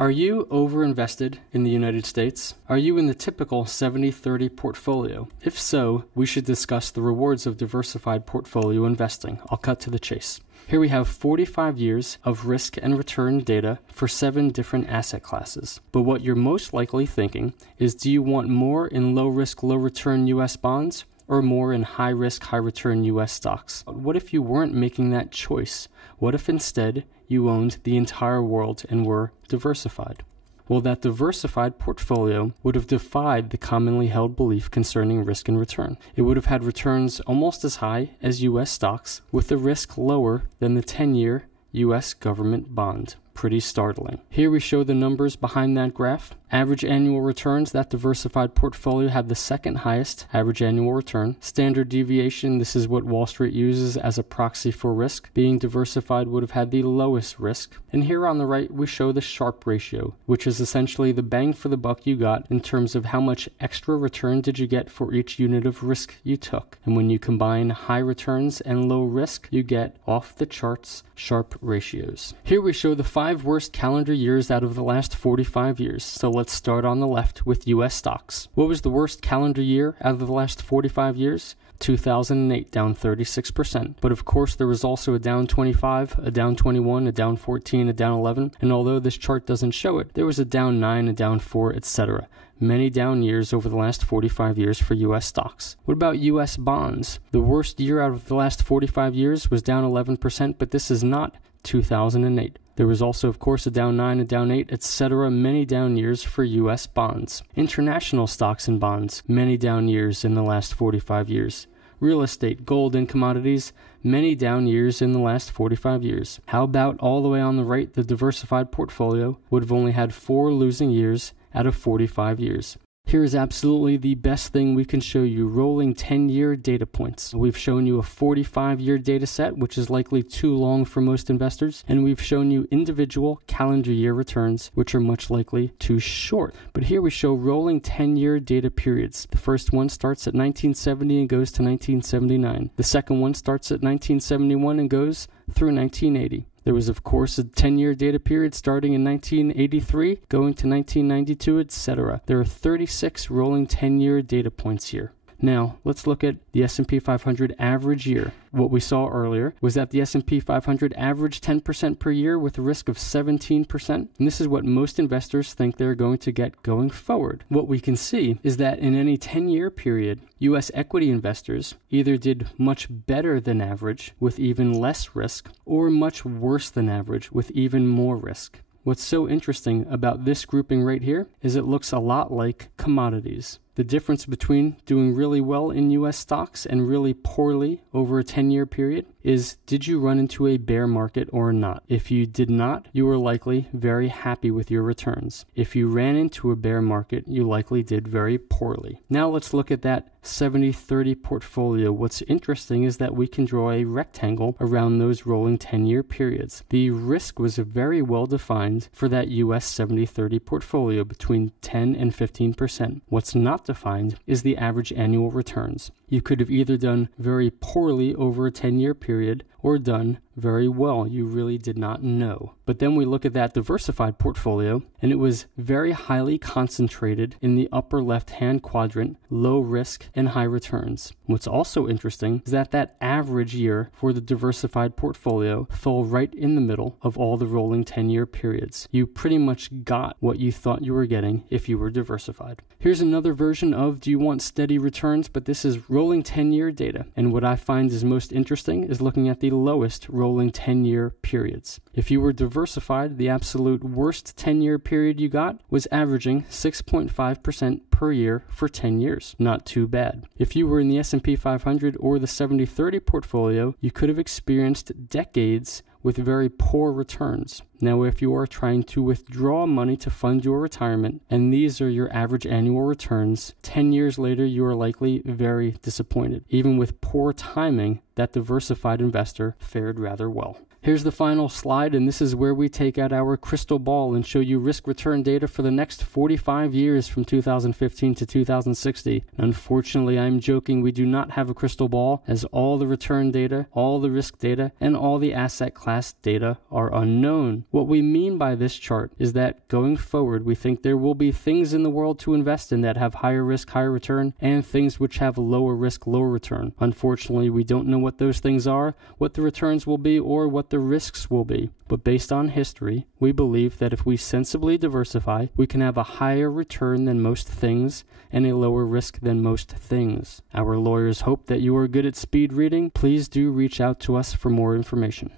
Are you overinvested in the United States? Are you in the typical 70-30 portfolio? If so, we should discuss the rewards of diversified portfolio investing. I'll cut to the chase. Here we have 45 years of risk and return data for 7 different asset classes. But what you're most likely thinking is, do you want more in low risk, low return US bonds or more in high risk, high return US stocks? What if you weren't making that choice? What if instead you owned the entire world and were diversified? Well, that diversified portfolio would have defied the commonly held belief concerning risk and return. It would have had returns almost as high as US stocks, with the risk lower than the 10-year US government bond. Pretty startling. Here we show the numbers behind that graph. Average annual returns, that diversified portfolio had the second highest average annual return. Standard deviation, this is what Wall Street uses as a proxy for risk. Being diversified would have had the lowest risk. And here on the right, we show the Sharpe ratio, which is essentially the bang for the buck you got in terms of how much extra return did you get for each unit of risk you took. And when you combine high returns and low risk, you get off the charts Sharpe ratios. Here we show the 5 worst calendar years out of the last 45 years. So let's start on the left with US stocks. What was the worst calendar year out of the last 45 years? 2008, down 36%. But of course, there was also a down 25, a down 21, a down 14, a down 11. And although this chart doesn't show it, there was a down 9, a down 4, etc. Many down years over the last 45 years for US stocks. What about US bonds? The worst year out of the last 45 years was down 11%, but this is not 2008. There was also, of course, a down 9, a down 8, etc. Many down years for US bonds. International stocks and bonds, many down years in the last 45 years. Real estate, gold, and commodities, many down years in the last 45 years. How about all the way on the right, the diversified portfolio would have only had 4 losing years out of 45 years. Here is absolutely the best thing we can show you, rolling 10-year data points. We've shown you a 45-year data set, which is likely too long for most investors, and we've shown you individual calendar year returns, which are much likely too short. But here we show rolling 10-year data periods. The first one starts at 1970 and goes to 1979. The second one starts at 1971 and goes through 1980. There was, of course, a 10-year data period starting in 1983, going to 1992, etc. There are 36 rolling 10-year data points here. Now, let's look at the S&P 500 average year. What we saw earlier was that the S&P 500 averaged 10% per year with a risk of 17%, and this is what most investors think they're going to get going forward. What we can see is that in any 10-year period, U.S. equity investors either did much better than average with even less risk, or much worse than average with even more risk. What's so interesting about this grouping right here is it looks a lot like commodities. The difference between doing really well in U.S. stocks and really poorly over a 10-year period is, did you run into a bear market or not? If you did not, you were likely very happy with your returns. If you ran into a bear market, you likely did very poorly. Now let's look at that 70-30 portfolio. What's interesting is that we can draw a rectangle around those rolling 10-year periods. The risk was very well defined for that U.S. 70-30 portfolio, between 10 and 15%. What's not defined is the average annual returns. You could have either done very poorly over a 10-year period or done very well. You really did not know. But then we look at that diversified portfolio, and it was very highly concentrated in the upper left-hand quadrant, low risk and high returns. What's also interesting is that that average year for the diversified portfolio fell right in the middle of all the rolling 10-year periods. You pretty much got what you thought you were getting if you were diversified. Here's another version of, do you want steady returns? But this is rolling 10-year data. And what I find is most interesting is looking at the lowest rolling 10-year periods. If you were diversified, the absolute worst 10-year period you got was averaging 6.5% per year for 10 years. Not too bad. If you were in the S&P 500 or the 70-30 portfolio, you could have experienced decades with very poor returns. Now, if you are trying to withdraw money to fund your retirement, and these are your average annual returns, 10 years later, you are likely very disappointed. Even with poor timing, that diversified investor fared rather well. Here's the final slide, and this is where we take out our crystal ball and show you risk-return data for the next 45 years from 2015 to 2060. Unfortunately, I'm joking, we do not have a crystal ball, as all the return data, all the risk data, and all the asset class data are unknown. What we mean by this chart is that going forward, we think there will be things in the world to invest in that have higher risk, higher return, and things which have lower risk, lower return. Unfortunately, we don't know what those things are, what the returns will be, or what the risks will be. But based on history, we believe that if we sensibly diversify, we can have a higher return than most things and a lower risk than most things. Our lawyers hope that you are good at speed reading. Please do reach out to us for more information.